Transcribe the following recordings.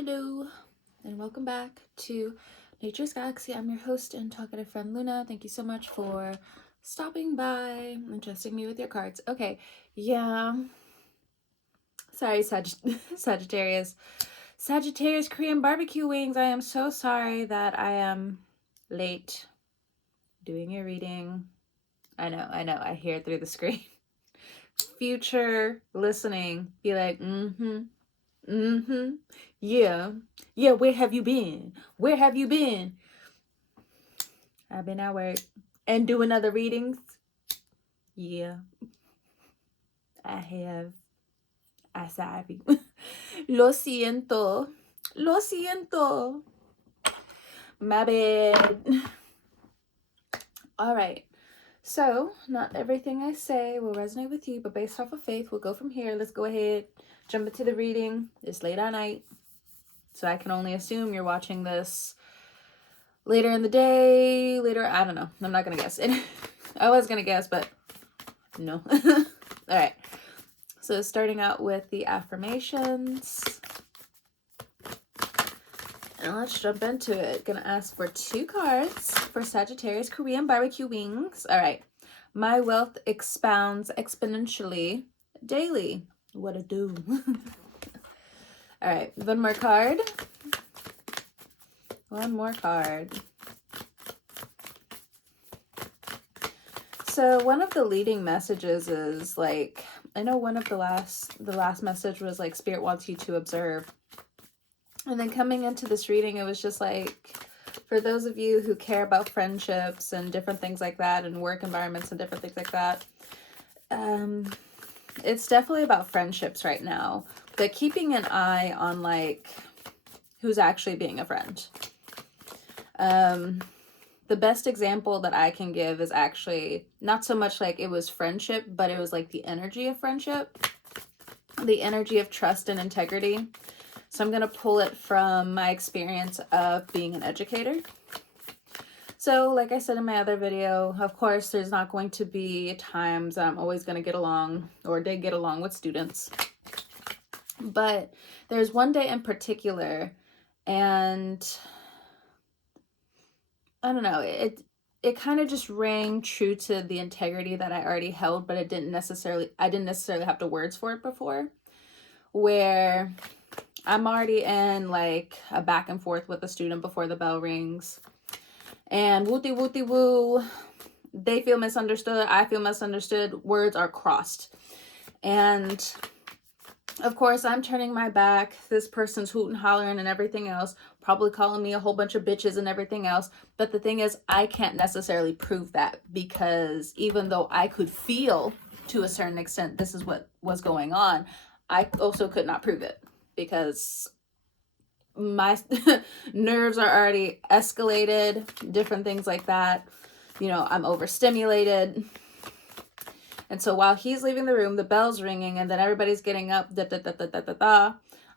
Hello, and welcome back to Nature's Galaxy. I'm your host and talkative friend Luna. Thank you so much for stopping by and trusting me with your cards. Okay, yeah. Sorry, Sagittarius. Sagittarius Korean barbecue wings. I am so sorry that I am late doing your reading. I know. I hear it through the screen. Future listening, be like, yeah. Yeah, where have you been? Where have you been? I've been at work and doing other readings. Yeah, I have. I sabi. Lo siento. Lo siento. My bad. All right. So, not everything I say will resonate with you, but based off of faith, we'll go from here. Let's go ahead, jump into the reading. It's late at night, so I can only assume you're watching this later in the day, I don't know. I'm not going to guess it. I was going to guess, but no. All right. So starting out with the affirmations. And let's jump into it. Gonna ask for 2 cards for Sagittarius Korean barbecue wings. All right. My wealth expounds exponentially daily. What a do. All right. One more card. One more card. So one of the leading messages is like, I know one of the last message was like, Spirit wants you to observe. And then coming into this reading, it was just like, for those of you who care about friendships and different things like that, and work environments and different things like that, it's definitely about friendships right now, but keeping an eye on like who's actually being a friend. The best example that I can give is actually not so much like it was friendship, but it was like the energy of friendship, the energy of trust and integrity. So I'm going to pull it from my experience of being an educator. So like I said in my other video, of course, there's not going to be times that I'm always going to get along or did get along with students. But there's one day in particular, and I don't know, it kind of just rang true to the integrity that I already held, but I didn't necessarily have the words for it before, where I'm already in like a back and forth with a student before the bell rings. And wooty woo, they feel misunderstood, I feel misunderstood, words are crossed. And of course, I'm turning my back. This person's hooting, hollering, and everything else, probably calling me a whole bunch of bitches and everything else. But the thing is, I can't necessarily prove that, because even though I could feel to a certain extent this is what was going on, I also could not prove it, because my nerves are already escalated, different things like that. You know, I'm overstimulated. And so while he's leaving the room, the bell's ringing, and then everybody's getting up,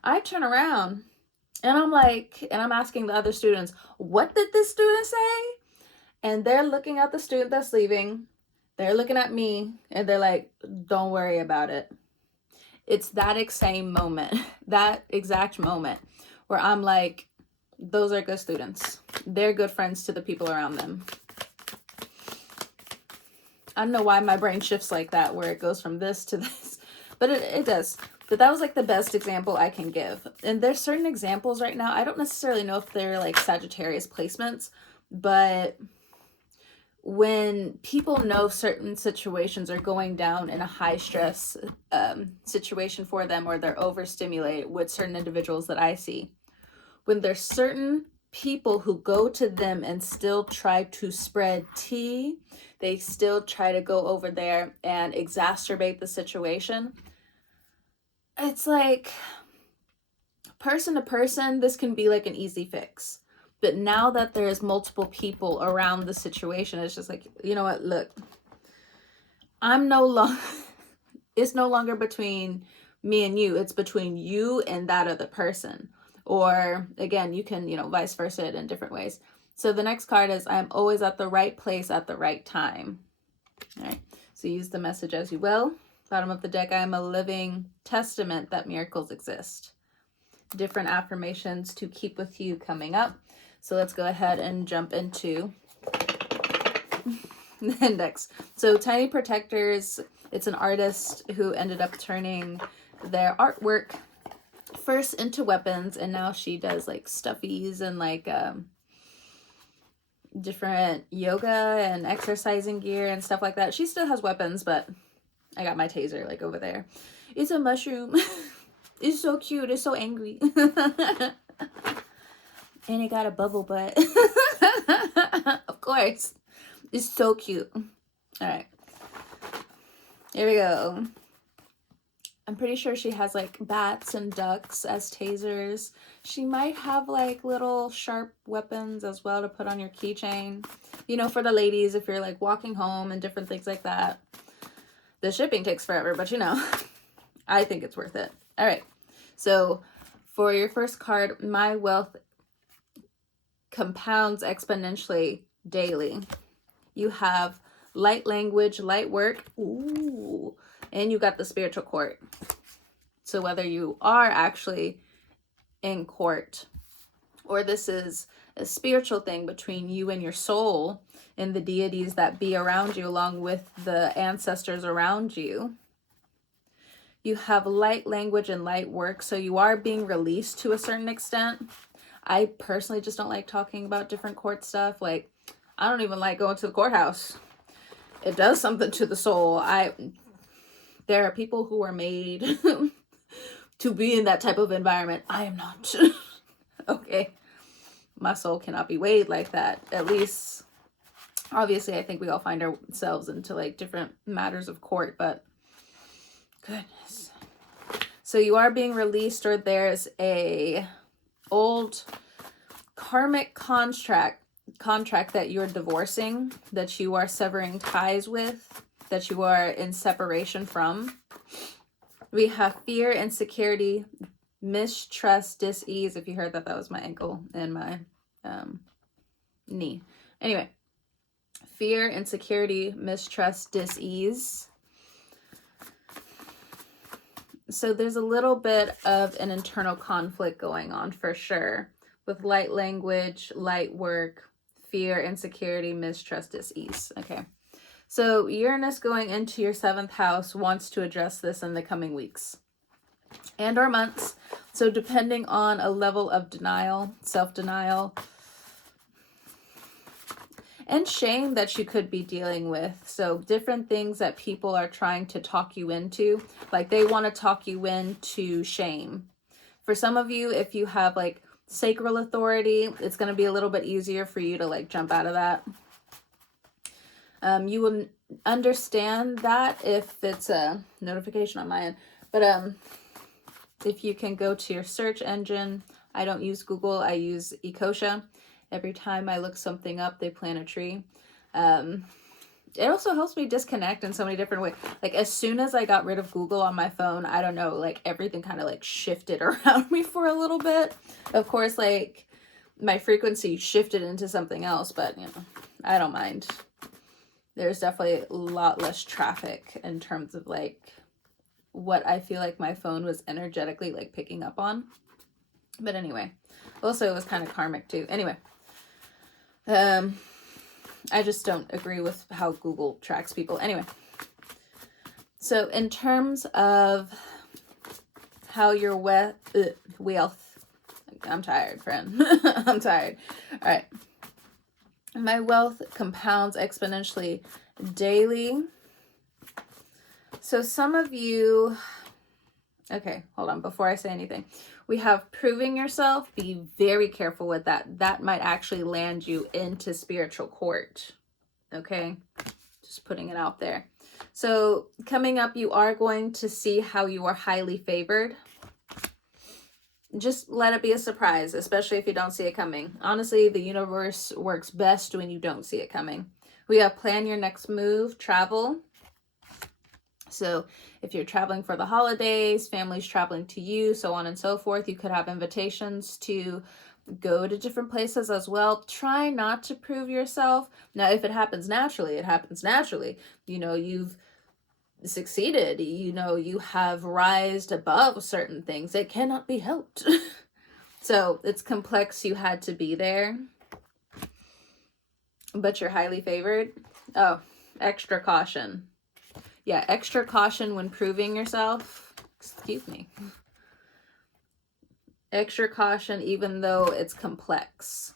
I turn around and I'm like, and I'm asking the other students, what did this student say? And they're looking at the student that's leaving. They're looking at me and they're like, don't worry about it. It's that exact moment where I'm like, those are good students. They're good friends to the people around them. I don't know why my brain shifts like that, where it goes from this to this, but it does. But that was like the best example I can give. And there's certain examples right now, I don't necessarily know if they're like Sagittarius placements, but when people know certain situations are going down in a high stress situation for them, or they're overstimulated with certain individuals that I see, when there's certain people who go to them and still try to spread tea, they still try to go over there and exacerbate the situation. It's like, person to person, this can be like an easy fix. But now that there's multiple people around the situation, it's just like, you know what, look, it's no longer between me and you, it's between you and that other person. Or again, you can, vice versa it in different ways. So the next card is, I'm always at the right place at the right time. All right, so use the message as you will. Bottom of the deck, I am a living testament that miracles exist. different affirmations to keep with you coming up. So let's go ahead and jump into the index. So Tiny Protectors, it's an artist who ended up turning their artwork first into weapons, and now she does like stuffies and like different yoga and exercising gear and stuff like that. She still has weapons, but I got my taser like over there. It's a mushroom. It's so cute. It's so angry. And it got a bubble butt. Of course. It's so cute. All right. Here we go. I'm pretty sure she has like bats and ducks as tasers. She might have like little sharp weapons as well to put on your keychain. You know, for the ladies, if you're like walking home and different things like that. The shipping takes forever, but you know, I think it's worth it. All right. So for your first card, my wealth compounds exponentially daily. You have light language, light work. Ooh. And you got the spiritual court. So whether you are actually in court or this is a spiritual thing between you and your soul and the deities that be around you along with the ancestors around you, you have light language and light work. So you are being released to a certain extent. I personally just don't like talking about different court stuff. Like, I don't even like going to the courthouse. It does something to the soul. There are people who are made to be in that type of environment. I am not. Okay. My soul cannot be weighed like that. At least, obviously, I think we all find ourselves into like different matters of court, but goodness. So you are being released, or there's a old karmic contract that you're divorcing, that you are severing ties with, that you are in separation from. We have fear, insecurity, mistrust, dis-ease. If you heard that, that was my ankle and my knee. Anyway, fear, insecurity, mistrust, dis-ease. So there's a little bit of an internal conflict going on for sure with light language, light work, fear, insecurity, mistrust, dis-ease. Okay. So Uranus going into your 7th house wants to address this in the coming weeks and or months. So depending on a level of denial, self-denial, and shame that you could be dealing with. So different things that people are trying to talk you into, like they want to talk you into shame. For some of you, if you have like sacral authority, it's going to be a little bit easier for you to like jump out of that. You will understand that if it's a notification on my end, but if you can go to your search engine, I don't use Google, I use Ecosia. Every time I look something up, they plant a tree. It also helps me disconnect in so many different ways. Like as soon as I got rid of Google on my phone, I don't know, like everything kind of like shifted around me for a little bit. Of course, like my frequency shifted into something else, but you know, I don't mind. There's definitely a lot less traffic in terms of like what I feel like my phone was energetically like picking up on. But anyway, also it was kind of karmic too. Anyway, I just don't agree with how Google tracks people. Anyway, so in terms of how your wealth, I'm tired, friend. I'm tired. All right. My wealth compounds exponentially daily. So some of you, okay, hold on. Before I say anything, we have proving yourself. Be very careful with that. That might actually land you into spiritual court. Okay, just putting it out there. So coming up, you are going to see how you are highly favored. Just let it be a surprise, especially if you don't see it coming. Honestly, the universe works best when you don't see it coming. We have plan your next move, travel. So if you're traveling for the holidays, family's traveling to you, so on and so forth, you could have invitations to go to different places as well. Try not to prove yourself. Now, if it happens naturally, it happens naturally. You know, you've succeeded. You know, you have rised above certain things. It cannot be helped. So it's complex, you had to be there, but you're highly favored. Oh, extra caution. Yeah, extra caution when proving yourself. Excuse me. Extra caution even though it's complex.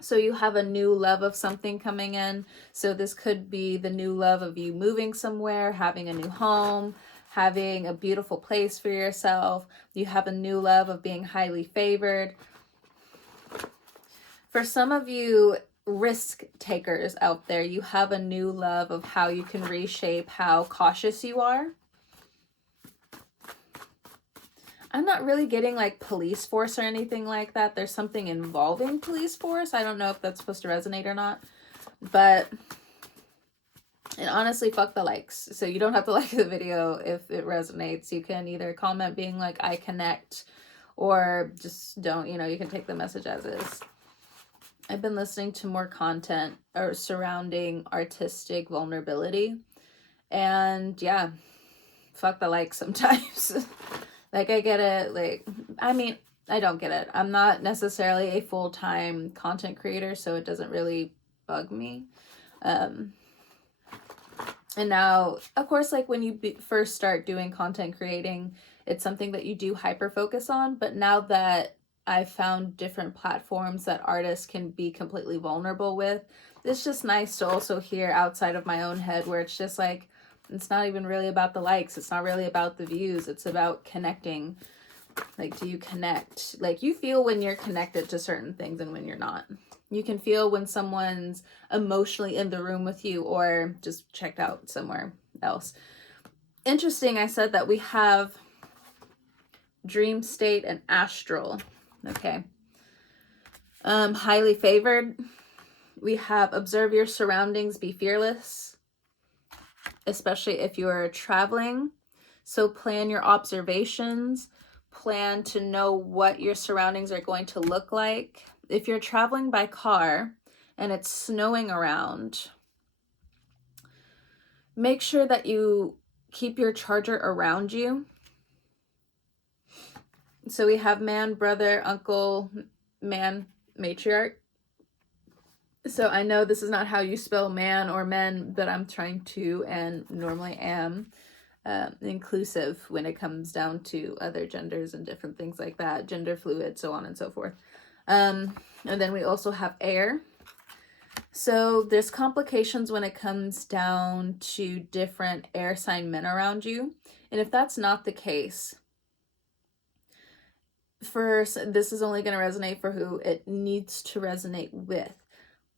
So you have a new love of something coming in. So this could be the new love of you moving somewhere, having a new home, having a beautiful place for yourself. You have a new love of being highly favored. For some of you risk takers out there, you have a new love of how you can reshape how cautious you are. I'm not really getting like police force or anything like that. There's something involving police force. I don't know if that's supposed to resonate or not. But, and honestly, fuck the likes. So you don't have to like the video if it resonates. You can either comment being like, I connect, or just don't, you know, you can take the message as is. I've been listening to more content or surrounding artistic vulnerability. And yeah, fuck the likes sometimes. Like, I get it. Like, I mean, I don't get it. I'm not necessarily a full-time content creator, so it doesn't really bug me. And now, of course, like when you first start doing content creating, it's something that you do hyper focus on. But now that I've found different platforms that artists can be completely vulnerable with, it's just nice to also hear outside of my own head, where it's just like, it's not even really about the likes. It's not really about the views. It's about connecting. Like, do you connect? Like, you feel when you're connected to certain things and when you're not. You can feel when someone's emotionally in the room with you or just checked out somewhere else. Interesting, I said that we have dream state and astral. Okay. Highly favored. We have observe your surroundings, be fearless. Especially if you're traveling. So plan your observations, plan to know what your surroundings are going to look like. If you're traveling by car and it's snowing around, make sure that you keep your charger around you. So we have man, brother, uncle, man, matriarch. So I know this is not how you spell man or men, but I'm trying to, and normally am, inclusive when it comes down to other genders and different things like that, gender fluid, so on and so forth. And then we also have air. So there's complications when it comes down to different air sign men around you. And if that's not the case, first, this is only going to resonate for who it needs to resonate with.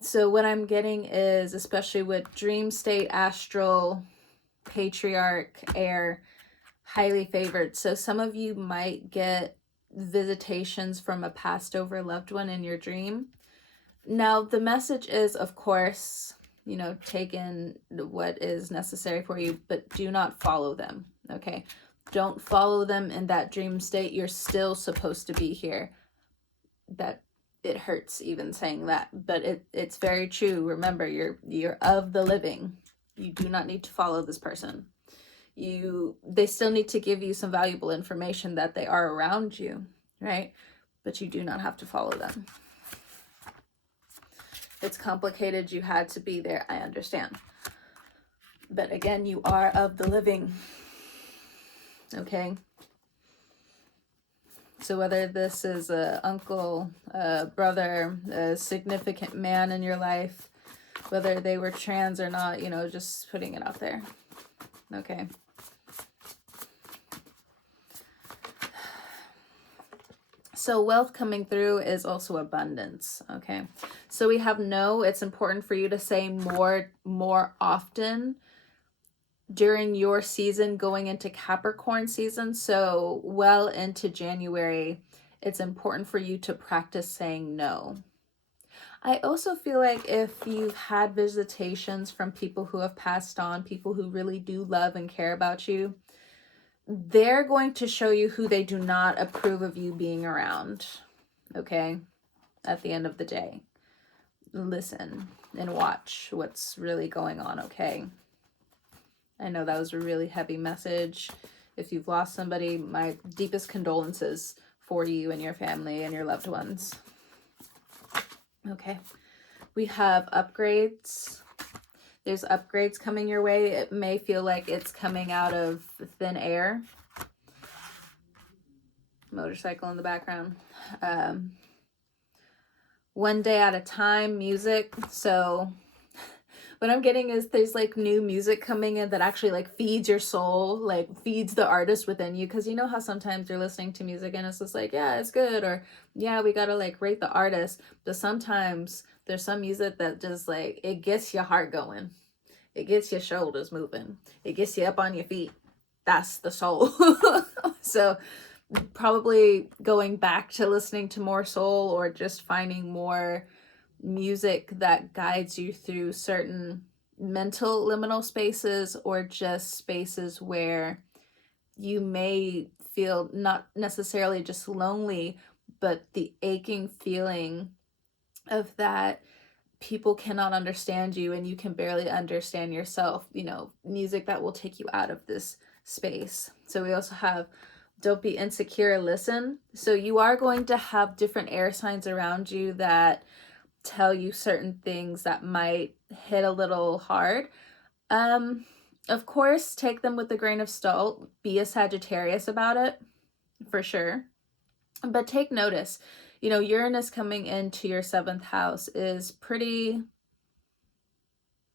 So what I'm getting is, especially with dream state, astral, patriarch, air, highly favored. So some of you might get visitations from a passed over loved one in your dream. Now, the message is, of course, you know, take in what is necessary for you, but do not follow them, okay? Don't follow them in that dream state. You're still supposed to be here. That it hurts even saying that, but it's very true. Remember, you're of the living. You do not need to follow this person. They still need to give you some valuable information that they are around you, right? But you do not have to follow them. It's complicated. You had to be there. I understand. But again, you are of the living. Okay? So whether this is a uncle, a brother, a significant man in your life, whether they were trans or not, you know, just putting it out there. Okay. So wealth coming through is also abundance. Okay. So we have no, it's important for you to say more often during your season going into Capricorn season. So well into January, it's important for you to practice saying no. I also feel like if you've had visitations from people who have passed on, people who really do love and care about you, they're going to show you who they do not approve of you being around, okay? At the end of the day. Listen and watch what's really going on, okay? I know that was a really heavy message. If you've lost somebody, my deepest condolences for you and your family and your loved ones. Okay. We have upgrades. There's upgrades coming your way. It may feel like it's coming out of thin air. Motorcycle in the background. One day at a time, music. So what I'm getting is there's like new music coming in that actually like feeds your soul, like feeds the artist within you. Because you know how sometimes you're listening to music and it's just like, yeah, it's good, or yeah, we gotta like rate the artist. But sometimes there's some music that just like, it gets your heart going, it gets your shoulders moving, it gets you up on your feet. That's the soul. So probably going back to listening to more soul, or just finding more music that guides you through certain mental liminal spaces, or just spaces where you may feel not necessarily just lonely, but the aching feeling of that people cannot understand you and you can barely understand yourself. You know, music that will take you out of this space. So we also have don't be insecure, listen. So you are going to have different air signs around you that tell you certain things that might hit a little hard. Of course, take them with a grain of salt. Be a Sagittarius about it, for sure. But take notice. You know, Uranus coming into your 7th house is pretty...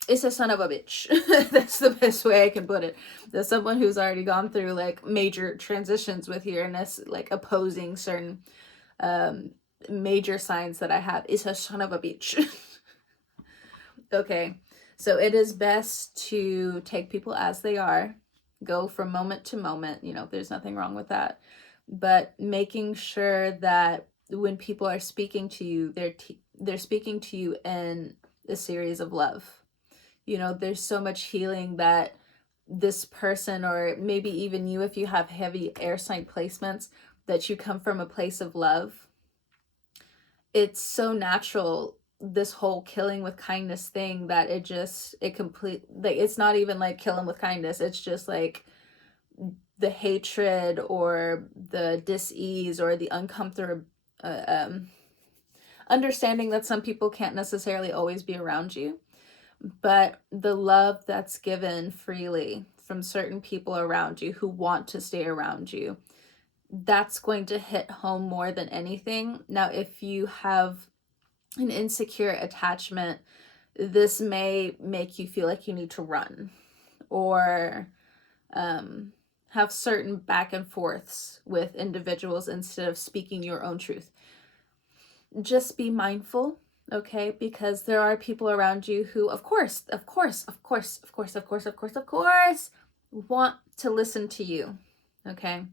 it's a son of a bitch. That's the best way I can put it. There's someone who's already gone through like major transitions with Uranus, like opposing certain major signs that I have. Is a son of a bitch. Okay, so it is best to take people as they are, go from moment to moment. You know, there's nothing wrong with that, but making sure that when people are speaking to you, they're speaking to you in a series of love. You know, there's so much healing that this person, or maybe even you, if you have heavy air sign placements, that you come from a place of love. It's so natural, this whole killing with kindness thing, that it complete, like, it's not even like killing with kindness. It's just like the hatred or the dis-ease or the uncomfortable understanding that some people can't necessarily always be around you. But the love that's given freely from certain people around you who want to stay around you, that's going to hit home more than anything. Now, if you have an insecure attachment, this may make you feel like you need to run, or have certain back and forths with individuals instead of speaking your own truth. Just be mindful. Okay, because there are people around you who, of course, want to listen to you. Okay,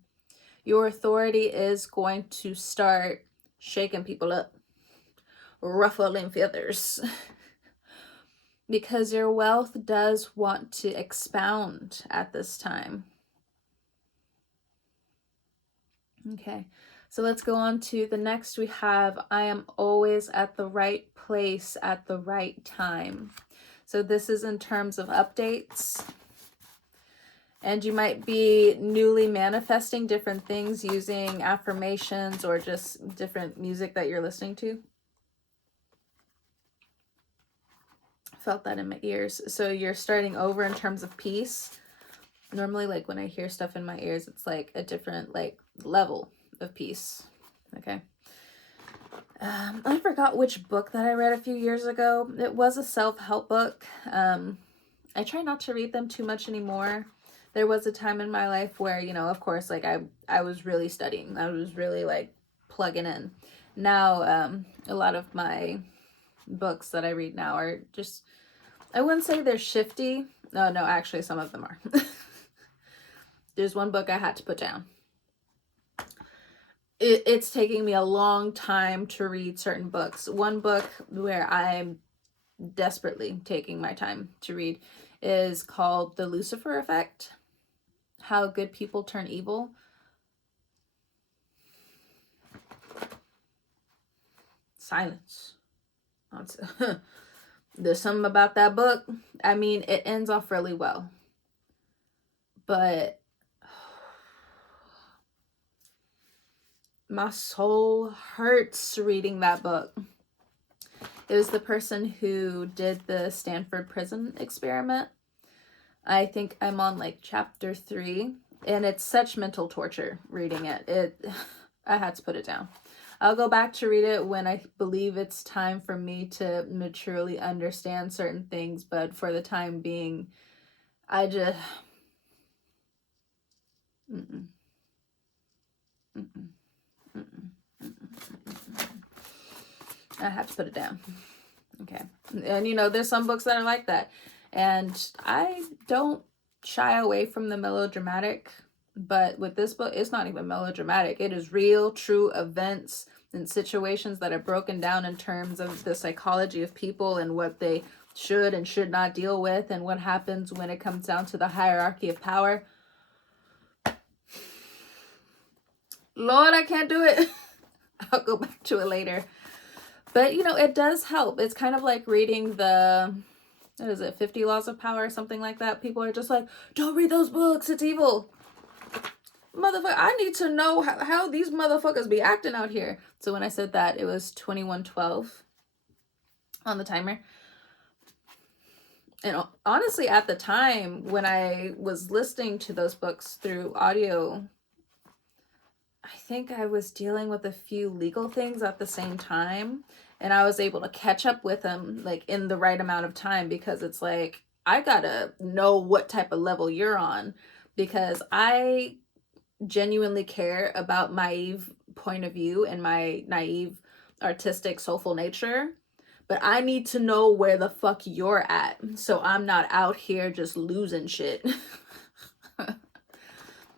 your authority is going to start shaking people up, ruffling feathers, because your wealth does want to expound at this time. Okay. So let's go on to the next. We have, I am always at the right place at the right time. So this is in terms of updates. And you might be newly manifesting different things using affirmations or just different music that you're listening to. Felt that in my ears. So you're starting over in terms of peace. Normally, like when I hear stuff in my ears, it's like a different like level of peace. Okay. I forgot which book that I read a few years ago. It was a self-help book. I try not to read them too much anymore. There was a time in my life where, you know, of course, like I was really studying. I was really like plugging in. Now, a lot of my books that I read now are just, I wouldn't say they're shifty. No, actually some of them are. There's one book I had to put down. It's taking me a long time to read certain books. One book where I'm desperately taking my time to read is called The Lucifer Effect: How Good People Turn Evil. Silence. There's something about that book. I mean, it ends off really well, but my soul hurts reading that book. It was the person who did the Stanford prison experiment. I think I'm on like chapter 3, and it's such mental torture reading it. I had to put it down. I'll go back to read it when I believe it's time for me to maturely understand certain things, but for the time being, I just... Mm-mm. Mm-mm. Mm-mm. Mm-mm. I have to put it down. Okay. And you know, there's some books that are like that. And I don't shy away from the melodramatic, but with this book, it's not even melodramatic. It is real, true events and situations that are broken down in terms of the psychology of people and what they should and should not deal with, and what happens when it comes down to the hierarchy of power. Lord, I can't do it. I'll go back to it later. But, you know, it does help. It's kind of like reading the, what is it, 50 Laws of Power or something like that. People are just like, don't read those books, it's evil. Motherfucker, I need to know how these motherfuckers be acting out here. So when I said that, it was 21:12 on the timer. And honestly, at the time when I was listening to those books through audio, I think I was dealing with a few legal things at the same time, and I was able to catch up with them like in the right amount of time, because it's like, I gotta know what type of level you're on, because I genuinely care about my point of view and my naive artistic soulful nature, but I need to know where the fuck you're at, so I'm not out here just losing shit.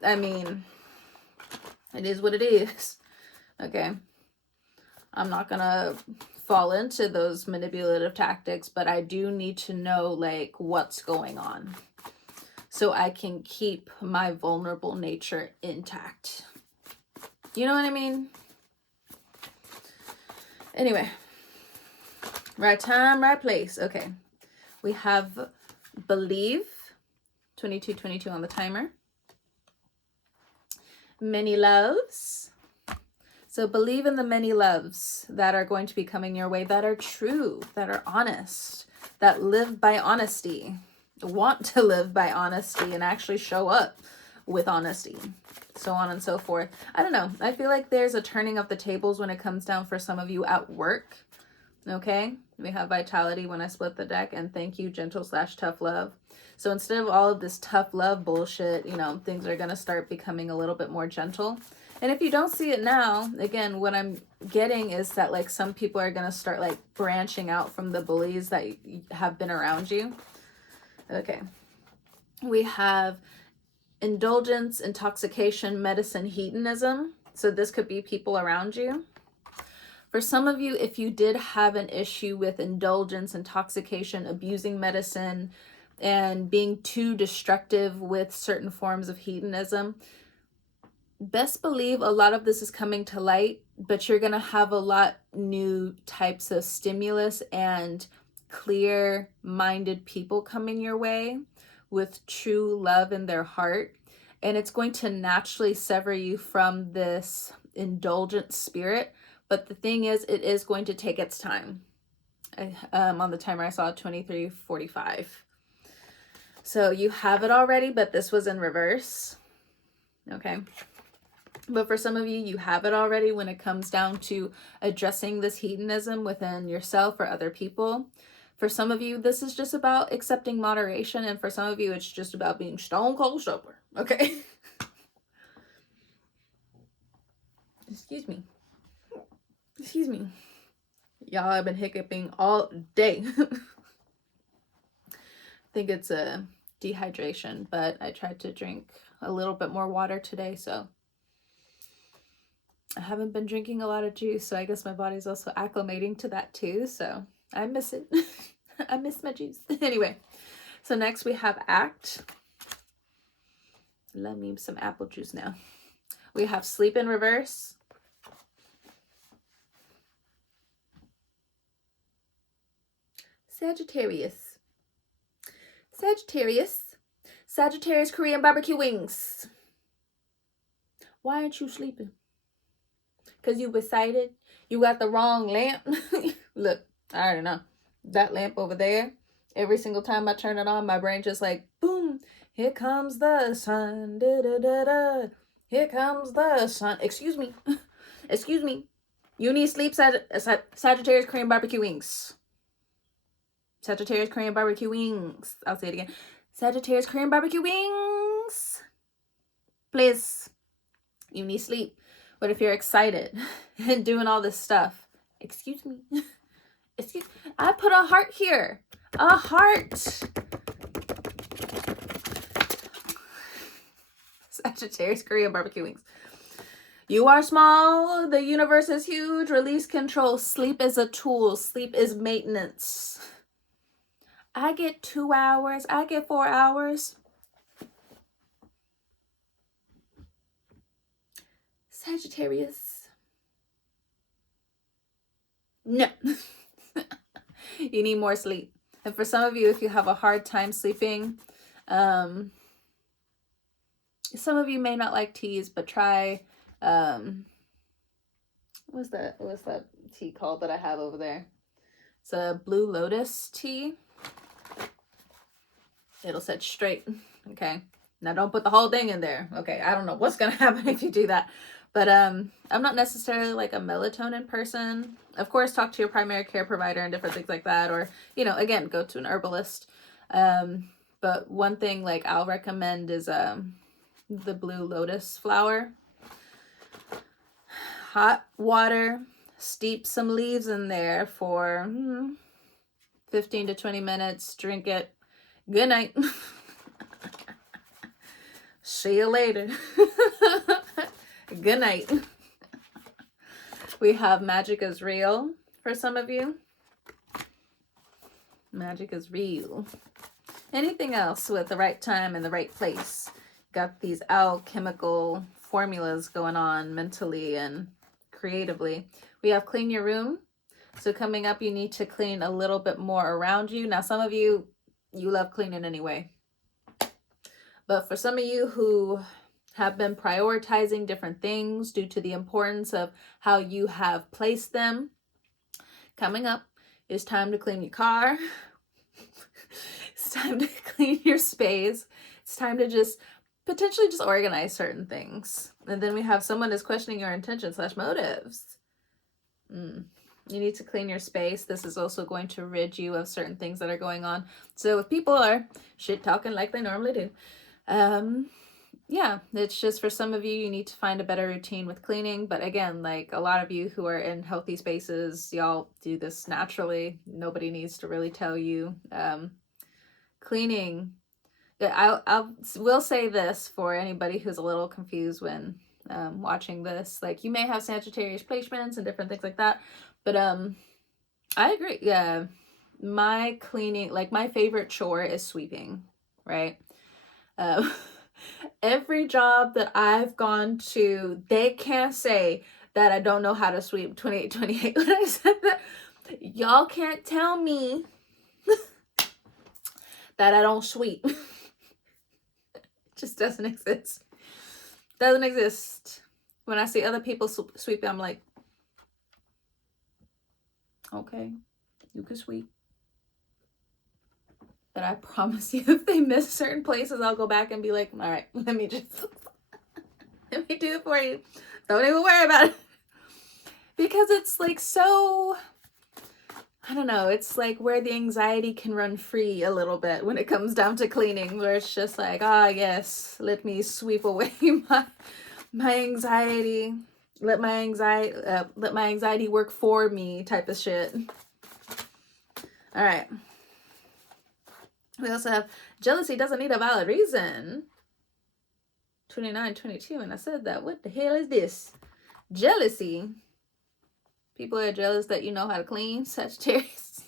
I mean, it is what it is. Okay. I'm not gonna fall into those manipulative tactics, but I do need to know like what's going on, so I can keep my vulnerable nature intact. You know what I mean? Anyway, right time, right place. Okay. We have Believe, 22:22 on the timer. Many loves. So believe in the many loves that are going to be coming your way, that are true, that are honest, that live by honesty, want to live by honesty, and actually show up with honesty, so on and so forth. I don't know. I feel like there's a turning of the tables when it comes down for some of you at work. Okay? We have Vitality when I split the deck, and thank you, Gentle/Tough Love. So instead of all of this tough love bullshit, you know, things are going to start becoming a little bit more gentle. And if you don't see it now, again, what I'm getting is that like some people are going to start like branching out from the bullies that have been around you. Okay. We have indulgence, intoxication, medicine, hedonism. So this could be people around you. For some of you, if you did have an issue with indulgence, intoxication, abusing medicine, and being too destructive with certain forms of hedonism, best believe a lot of this is coming to light, but you're going to have a lot new types of stimulus and clear-minded people coming your way with true love in their heart. And it's going to naturally sever you from this indulgent spirit. But the thing is, it is going to take its time. On the timer, I saw 23:45. So you have it already, but this was in reverse. Okay. But for some of you, you have it already when it comes down to addressing this hedonism within yourself or other people. For some of you, this is just about accepting moderation. And for some of you, it's just about being stone cold sober. Okay. Excuse me. Excuse me. Y'all, I've been hiccuping all day. I think it's a dehydration, but I tried to drink a little bit more water today, so I haven't been drinking a lot of juice, so I guess my body's also acclimating to that too, so I miss it. I miss my juice. Anyway, so next we have Act. Love me some apple juice now. We have Sleep in reverse. Sagittarius. Sagittarius. Sagittarius Korean barbecue wings. Why aren't you sleeping? because you excited. You got the wrong lamp. Look, I already know. That lamp over there, every single time I turn it on, my brain just like, boom, here comes the sun. Da, da, da, da. Here comes the sun. Excuse me. Excuse me. You need sleep, Sagittarius Korean barbecue wings. Sagittarius Korean barbecue wings. I'll say it again. Sagittarius Korean barbecue wings. Please. You need sleep. But if you're excited and doing all this stuff, excuse me. Excuse me. I put a heart here. A heart. Sagittarius Korean barbecue wings. You are small. The universe is huge. Release control. Sleep is a tool. Sleep is maintenance. I get 2 hours. I get 4 hours. Sagittarius. No. You need more sleep. And for some of you, if you have a hard time sleeping, some of you may not like teas, but try, what's that tea called that I have over there? It's a Blue Lotus tea. It'll set straight. Okay. Now don't put the whole thing in there. Okay. I don't know what's going to happen if you do that. But I'm not necessarily like a melatonin person. Of course, talk to your primary care provider and different things like that. Or, you know, again, go to an herbalist. But one thing like I'll recommend is the Blue Lotus flower. Hot water. Steep some leaves in there for 15 to 20 minutes. Drink it. Good night. See you later. Good night. We have magic is real for some of you. Magic is real. Anything else with the right time and the right place? Got these alchemical formulas going on mentally and creatively. We have clean your room. So coming up, you need to clean a little bit more around you. Now, some of you love cleaning anyway. But for some of you who have been prioritizing different things due to the importance of how you have placed them, coming up, it's time to clean your car. It's time to clean your space. It's time to just potentially just organize certain things. And then we have someone is questioning your intentions / motives. You need to clean your space. This is also going to rid you of certain things that are going on. So if people are shit talking like they normally do, yeah, it's just for some of you, you need to find a better routine with cleaning. But again, like a lot of you who are in healthy spaces, y'all do this naturally. Nobody needs to really tell you. Cleaning, I will say this for anybody who's a little confused when watching this. Like, you may have Sagittarius placements and different things like that. But I agree. Yeah, my cleaning, like my favorite chore is sweeping, right? Every job that I've gone to, they can't say that I don't know how to sweep 2828. When I said that, y'all can't tell me that I don't sweep. It just doesn't exist. Doesn't exist. When I see other people sweeping, I'm like, okay, you can sweep. But I promise you, if they miss certain places, I'll go back and be like, all right, let me do it for you. Don't even worry about it. Because it's like so, I don't know, it's like where the anxiety can run free a little bit when it comes down to cleaning, where it's just like, yes, let me sweep away my anxiety. Let my anxiety work for me type of shit. All right. We also have jealousy doesn't need a valid reason. 2922, and I said that. What the hell is this? Jealousy. People are jealous that you know how to clean, Sagittarius.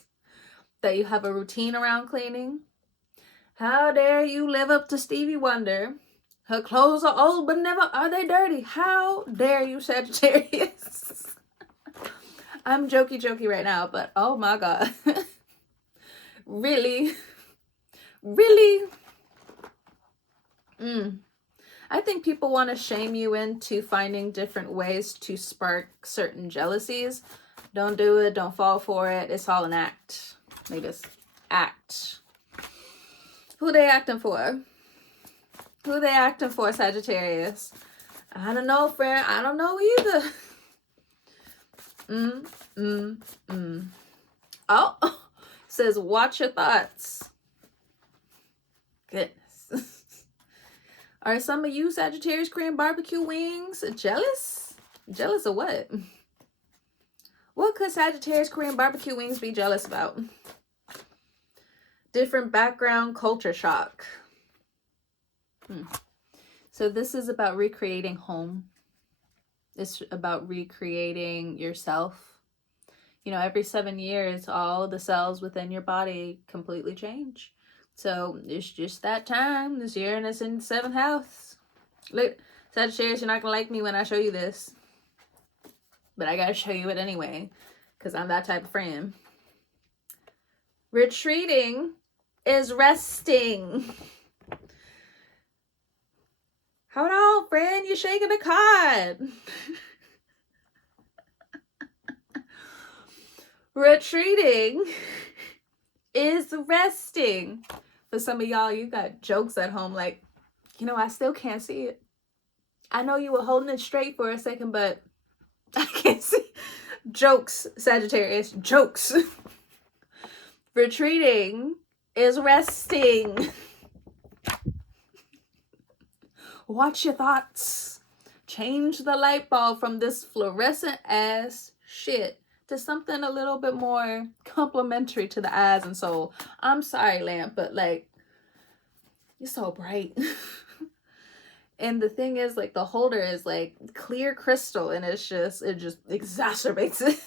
That you have a routine around cleaning. How dare you live up to Stevie Wonder? Her clothes are old, but never are they dirty. How dare you, Sagittarius? I'm jokey right now, but oh my God. Really? Really? I think people want to shame you into finding different ways to spark certain jealousies. Don't do it. Don't fall for it. It's all an act. They just act. Who they acting for? Who they acting for, Sagittarius? I don't know, friend. I don't know either. Oh, says watch your thoughts. Goodness. Are some of you Sagittarius Korean barbecue wings jealous? Jealous of what? What could Sagittarius Korean barbecue wings be jealous about? Different background, culture shock. So this is about recreating home. It's about recreating yourself. You know, every 7 years, all the cells within your body completely change. So it's just that time this year, and it's in the 7th house. Look, Sagittarius, you're not going to like me when I show you this. But I got to show you it anyway, because I'm that type of friend. Retreating is resting. Hold on, friend. You're shaking the card. Retreating is resting. For some of y'all, you got jokes at home like, you know, I still can't see it. I know you were holding it straight for a second, but I can't see. Jokes, Sagittarius. Jokes. Retreating is resting. Watch your thoughts. Change the light bulb from this fluorescent ass shit to something a little bit more complimentary to the eyes and soul. I'm sorry, lamp, but like, you're so bright. And the thing is, like, the holder is like clear crystal, and it just exacerbates it.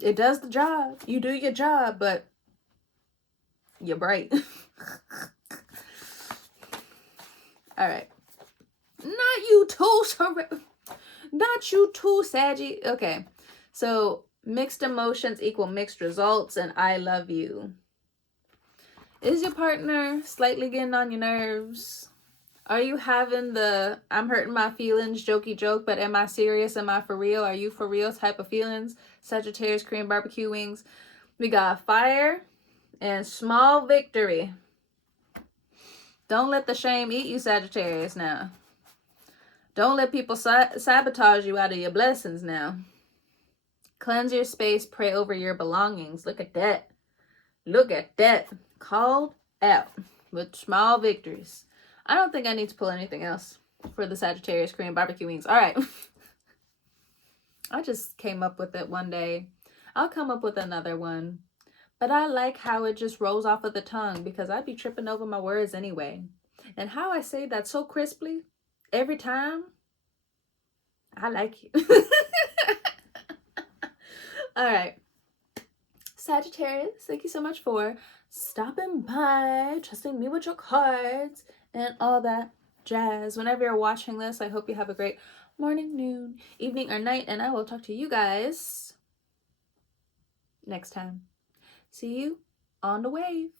It does the job. You do your job, but you're bright. All right. Not you too, not you too, Saggy. Okay. So mixed emotions equal mixed results, and I love you. Is your partner slightly getting on your nerves? Are you having the I'm hurting my feelings jokey joke, but am I serious? Am I for real? Are you for real type of feelings? Sagittarius Korean barbecue wings. We got fire and small victory. Don't let the shame eat you, Sagittarius, now. Don't let people sabotage you out of your blessings now. Cleanse your space. Pray over your belongings. Look at that. Look at that. Called out with small victories. I don't think I need to pull anything else for the Sagittarius Korean barbecue wings. All right. I just came up with it one day. I'll come up with another one. But I like how it just rolls off of the tongue, because I'd be tripping over my words anyway. And how I say that so crisply every time, I like it. All right. Sagittarius, thank you so much for stopping by, trusting me with your cards, and all that jazz. Whenever you're watching this, I hope you have a great morning, noon, evening, or night, and I will talk to you guys next time. See you on the wave.